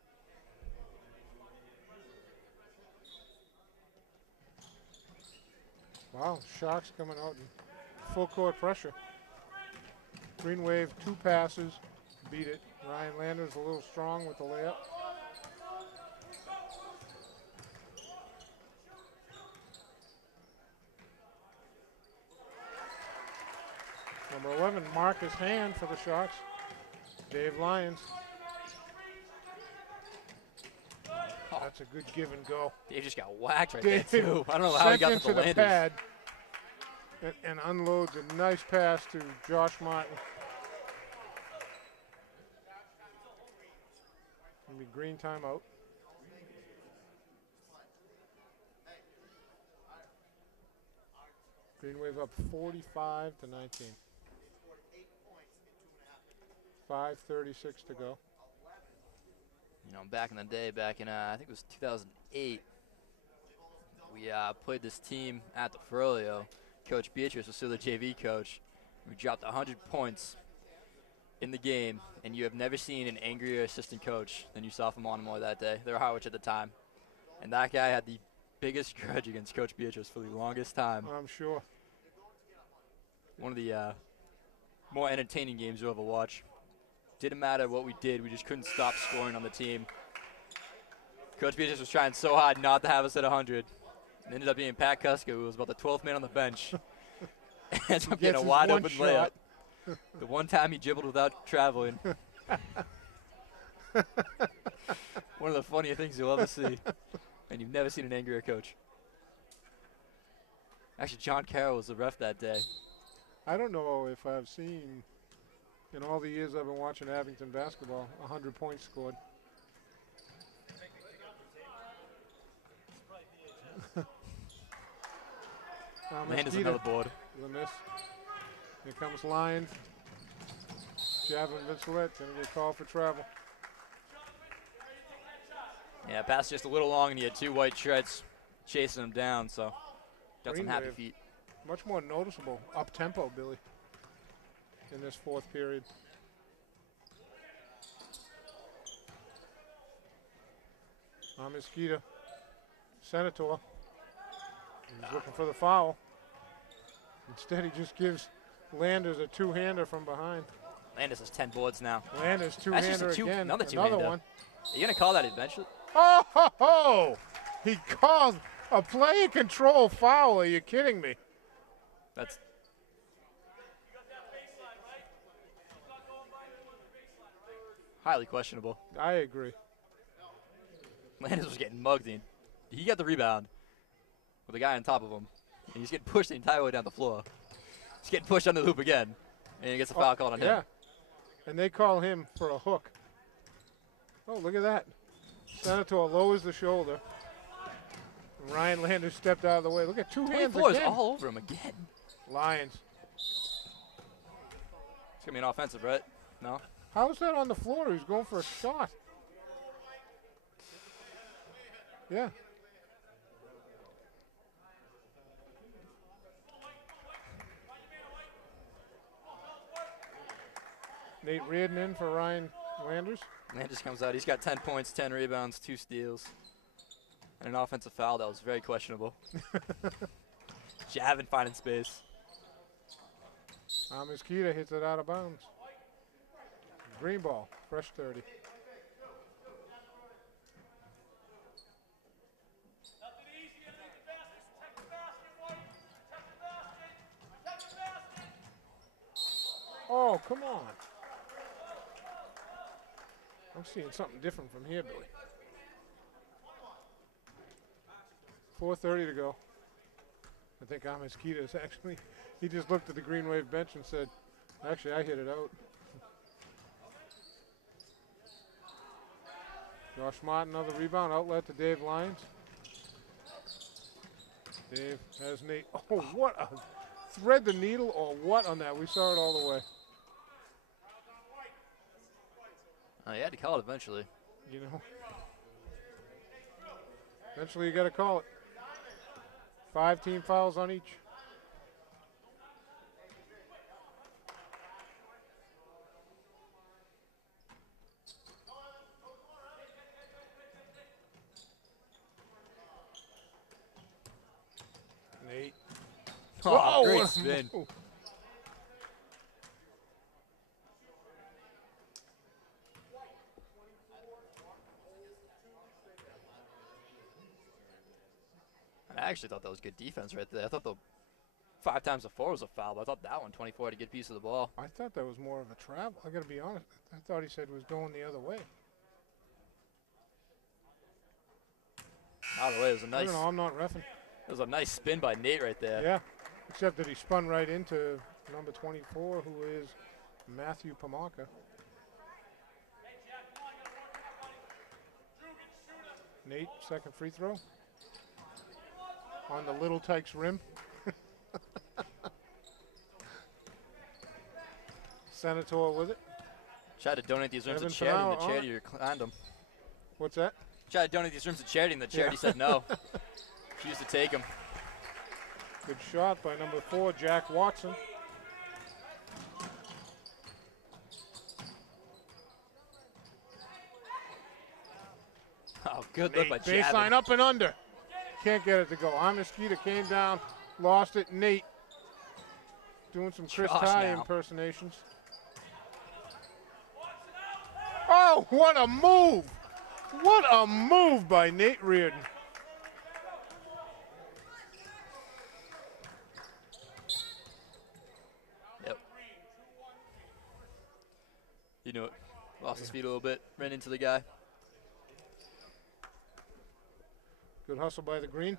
Wow, Sharks coming out in full court pressure. Green Wave, 2 passes, beat it. Ryan Landers a little strong with the layup. Number 11, Marcus Hand for the Sharks. Dave Lyons. That's a good give and go. Dave just got whacked right Dave there, too. I don't know how he got into to the the Landers. pad and unloads a nice pass to Josh Martin. Gonna be green timeout. Green Wave up 45 to 19. 5:36 to go. You know, back in the day, back in, I think it was 2008, we played this team at the Frollio. Coach Beatrice was still the JV coach. We dropped 100 points in the game, and you have never seen an angrier assistant coach than you saw from Monomoy that day. They were Harwich at the time. And that guy had the biggest grudge against Coach Beatrice for the longest time. I'm sure. One of the more entertaining games you'll ever watch. Didn't matter what we did, we just couldn't stop scoring on the team. Coach Beatrice was trying so hard not to have us at 100. It ended up being Pat Cusker, who was about the 12th man on the bench. Ends up getting a wide open layup. The one time he dribbled without traveling. One of the funnier things you'll ever see. And you've never seen an angrier coach. Actually, John Carroll was the ref that day. I don't know if I've seen, in all the years I've been watching Abington basketball, 100 points scored. Landers another board. The miss. Here comes Lyons. Javin Vincelet going to get called for travel. Yeah, pass just a little long, and he had 2 white shreds chasing him down, so got some happy Greenwave. feet. Much more noticeable up-tempo, Billy, in this 4th period. Mosquito. Senator. He's looking for the foul. Instead, he just gives Landers a 2-hander from behind. Landers has 10 boards now. Landers That's just 2-hander a again. another Another 2-hander. one. Are you going to call that eventually? Oh, ho, ho! He called a play control foul. Are you kidding me? That's highly questionable. I agree. Landers was getting mugged in. He got the rebound with a guy on top of him. And he's getting pushed the entire way down the floor. He's getting pushed under the hoop again. And he gets a foul called on Yeah. him. And they call him for a hook. Oh, look at that. Senator lowers the shoulder. And Ryan Landers stepped out of the way. Look at 2 hands 24 is again. all over him again. Lions. It's going to be an offensive, right? No? How's that on the floor? He's going for a shot. Yeah. Nate Reardon in for Ryan Landers. Landers comes out. He's got 10 points, 10 rebounds, 2 steals. And an offensive foul that was very questionable. Javin finding space. Mosquito hits it out of bounds. Green ball, fresh 30. Oh, come on. I'm seeing something different from here, Billy. 4:30 to go. I think Mosquito's actually, he just looked at the Green Wave bench and said, actually, I hit it out. Josh Martin, another rebound, outlet to Dave Lyons. Dave has Nate. Oh, what a thread the needle or what on that? We saw it all the way. He had to call it eventually. You know. Eventually you got to call it. 5 team fouls on each. Nate. Oh, Whoa, great what a spin. move. I actually thought that was good defense right there. I thought the 5 times the 4 was a foul, but I thought that one, 24, had a good piece of the ball. I thought that was more of a travel. I got to be honest. I thought he said it was going the other way. By the way, it was a I nice, don't know. I'm not reffing. it was a nice spin by Nate right there. Yeah. Except that he spun right into number 24, who is Matthew Pamaka. Nate, second free throw. On the Little Tykes rim. Senator with it. Tried to donate these rooms to Evan charity, and Fanaro the on charity declined them. What's that? Tried to donate these rooms to charity, and the charity said no. Refused to take them. Good shot by number 4, Jack Watson. Oh, good look by Baseline Javin. up and under. Can't get it to go. Amosquita came down, lost it. Nate doing some Chris Josh Ty now. impersonations. Oh, what a move! What a move by Nate Reardon. Yep. You know it. Lost his feet a little bit. Ran into the guy. Good hustle by the green.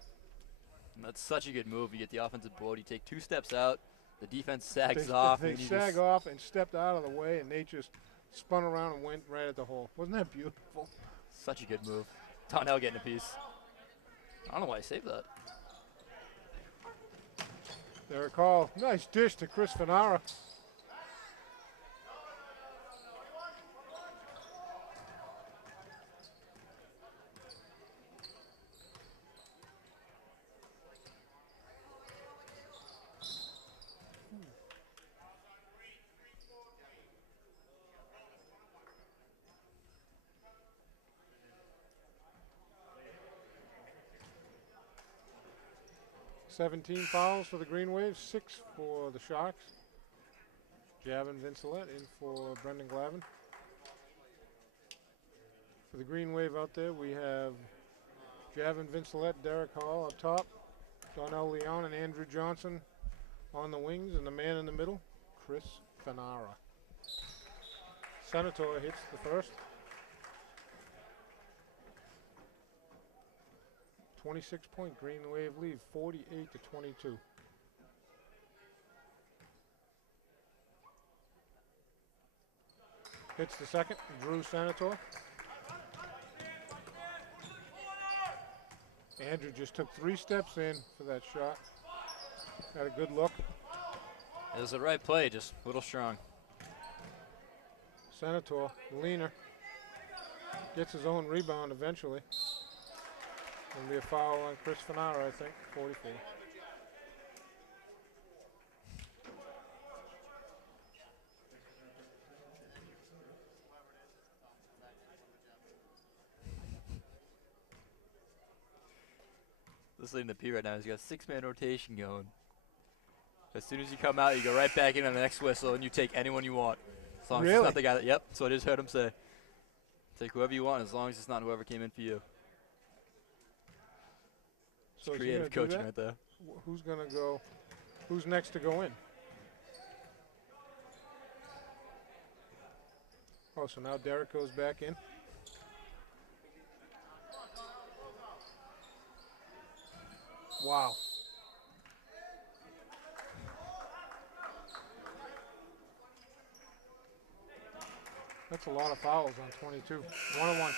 And that's such a good move. You get the offensive board. You take 2 steps out. The defense sags They, off. they and you sag just, off and stepped out of the way, and Nate just spun around and went right at the hole. Wasn't that beautiful? Such a good move. Donnell getting a piece. I don't know why I saved that. Their call. Nice dish to Chris Fanara. $17 fouls for the Green Waves, 6 for the Sharks. Javin Vincelette in for Brendan Glavin. For the Green Wave out there, we have Javin Vincelette, Derek Hall up top, Donnell Leon and Andrew Johnson on the wings, and the man in the middle, Chris Fanara. Senator hits the first. 26-point Green Wave lead, 48-22. Hits the second, Drew Senator. Andrew just took 3 steps in for that shot. Had a good look. It was the right play, just a little strong. Senator, leaner. Gets his own rebound eventually. Going to be a foul on Chris Fanara, I think, 44. Listening to P right now, he's got a 6-man rotation going. As soon as you come out, you go right back in on the next whistle, and you take anyone you want. As long as it's Really? not the guy that, yep, that's what I just heard him say. Take whoever you want, as long as it's not whoever came in for you. So is he Creative gonna do coaching that? right there. Who's going to go? Who's next to go in? Oh, so now Derek goes back in. Wow. That's a lot of fouls on 22. 1-on-1.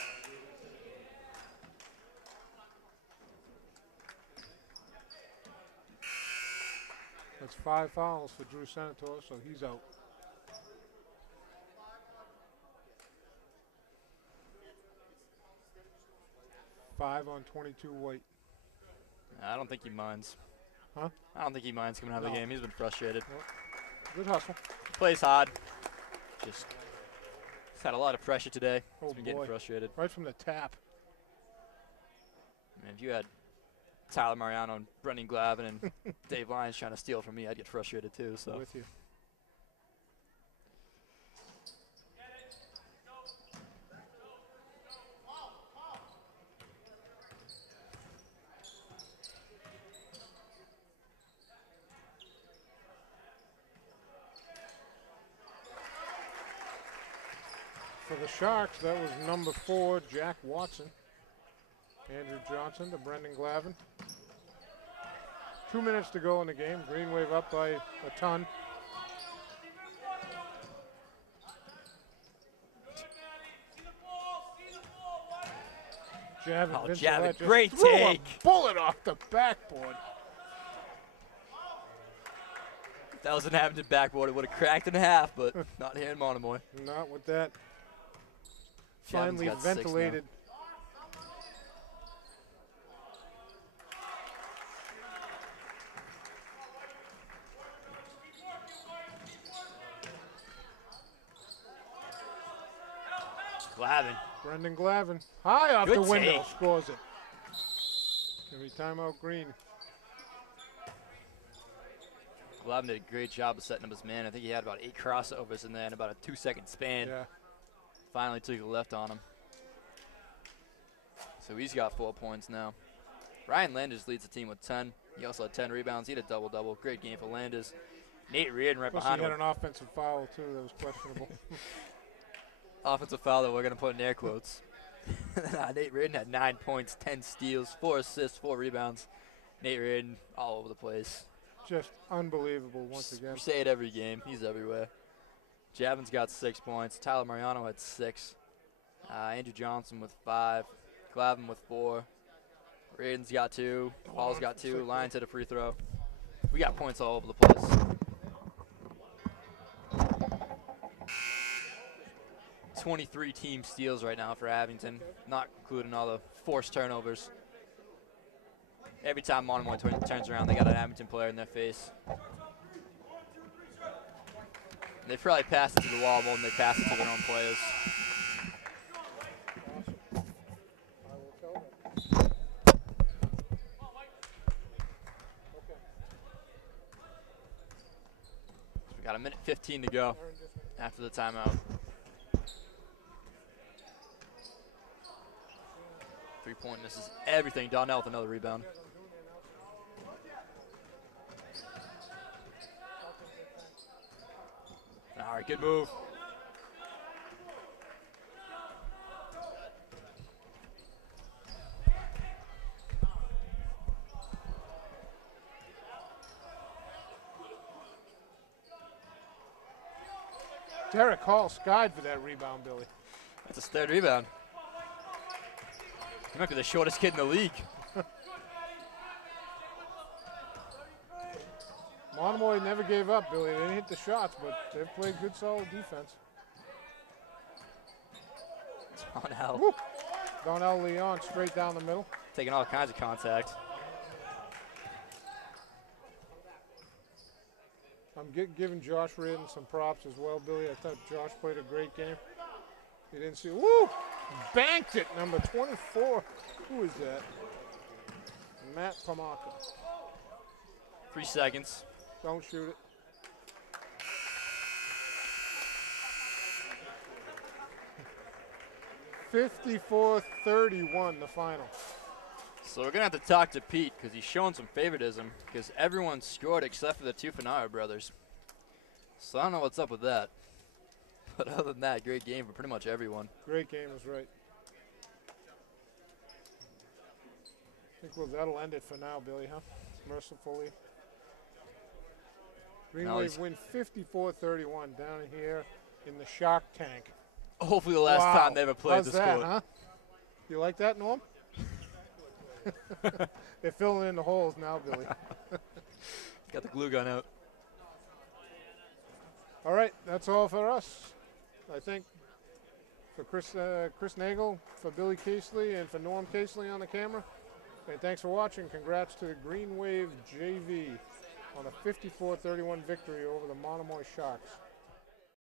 That's 5 fouls for Drew Senator, so he's out. Five on 22 White. I don't think he minds. Huh? I don't think he minds coming out of the game. He's been frustrated. Nope. Good hustle. Plays hard. Just he's had a lot of pressure today. Oh, He's been getting boy. frustrated. Right from the tap. I mean, if you had Tyler Mariano and Brendan Glavin and Dave Lyons trying to steal from me, I'd get frustrated too. So. With you. For the Sharks, that was number 4, Jack Watson. Andrew Johnson to Brendan Glavin. 2 minutes to go in the game. Green Wave up by a ton. Javin, Oh, Vince Javin, Gillette just great threw take. a bullet off the backboard. If that was an Abington backboard, it would have cracked in half, but not here in Monomoy. Not with that. Javin's Finally got 6 now. ventilated. Glavin. Brendan Glavin, high off Good the window, take. scores it. Every timeout, Green. Glavin did a great job of setting up his man. I think he had about 8 crossovers in there in about a 2-second span. Yeah. Finally took a left on him. So he's got 4 points now. Ryan Landers leads the team with 10. He also had 10 rebounds. He had a double-double. Great game for Landers. Nate Reardon right Plus behind he had him. an offensive foul, too, that was questionable. Offensive foul that we're going to put in air quotes. Nate Reardon had 9 points, 10 steals, 4 assists, 4 rebounds. Nate Reardon all over the place. Just unbelievable once again. We say it every game. He's everywhere. Javin's got 6 points. Tyler Mariano had 6. Andrew Johnson with 5. Glavin with 4. Reardon's got 2. Hall's got 2. Lyons hit a free throw. We got points all over the place. 23 team steals right now for Abington, not including all the forced turnovers. Every time Monomoy turns around, they got an Abington player in their face. They probably pass it to the wall more than they pass it to their own players. We got a minute 15 to go after the timeout. 3-point misses everything. Donnell with another rebound. All right, good move. Derek Hall skied for that rebound, Billy. That's his 3rd rebound. He might be the shortest kid in the league. Monomoy never gave up, Billy. They didn't hit the shots, but they've played good, solid defense. Donnell Woo. Donnell Leon straight down the middle. taking all kinds of contact. I'm giving Josh Reardon some props as well, Billy. I thought Josh played a great game. He didn't see, woo! Banked it, number 24. Who is that? Matt Pamaka. 3 seconds. Don't shoot it. (54-31) the final. So we're going to have to talk to Pete because he's showing some favoritism because everyone scored except for the 2 Fanaro brothers. So I don't know what's up with that. But other than that, great game for pretty much everyone. Great game is right. I think that'll end it for now, Billy, huh? Mercifully. Green No, Wave he's- win 54-31 down here in the Shark Tank. Hopefully the last Wow. time they ever played How's this that, court. huh? You like that, Norm? They're filling in the holes now, Billy. Got the glue gun out. All right, that's all for us. I think for Chris Nagel, for Billy Casely, and for Norm Casely on the camera. And thanks for watching. Congrats to the Green Wave JV on a 54-31 victory over the Monomoy Sharks.